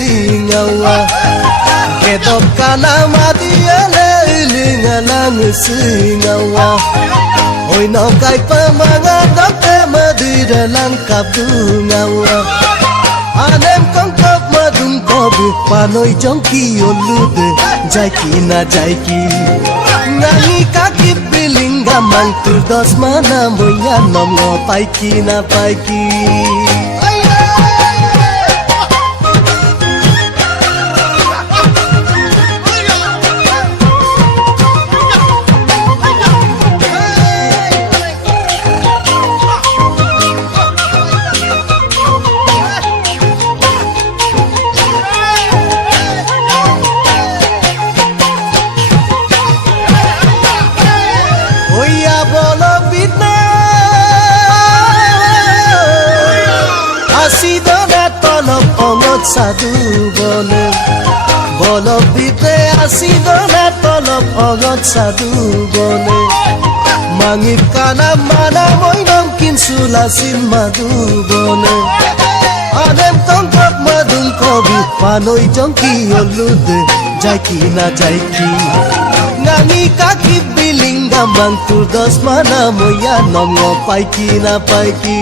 singawa kedok kana madiale lingalang singawa oi no kai pamanga dokte madidalang kabungawa anem kongkop madung kobu panoi jongki olude jaiki na jaiki ngangi kaki piling gamang turdos mana moya nomgo paiki na paiki সাধু বলে বল বিতে আসিব না তলব অগত সাধু বলে মাঙি কানা মানা মইনম কিনসুলাসিন মাধু বলে আনেম কঙ্কক মাদুম কবি পানই জঙ্কি অলুদে যাইকি না যাইকি নাঙি কাকি বিলিঙ্গা মাং তুর দশ মানা মইয়া নম পাইকি না পাইকি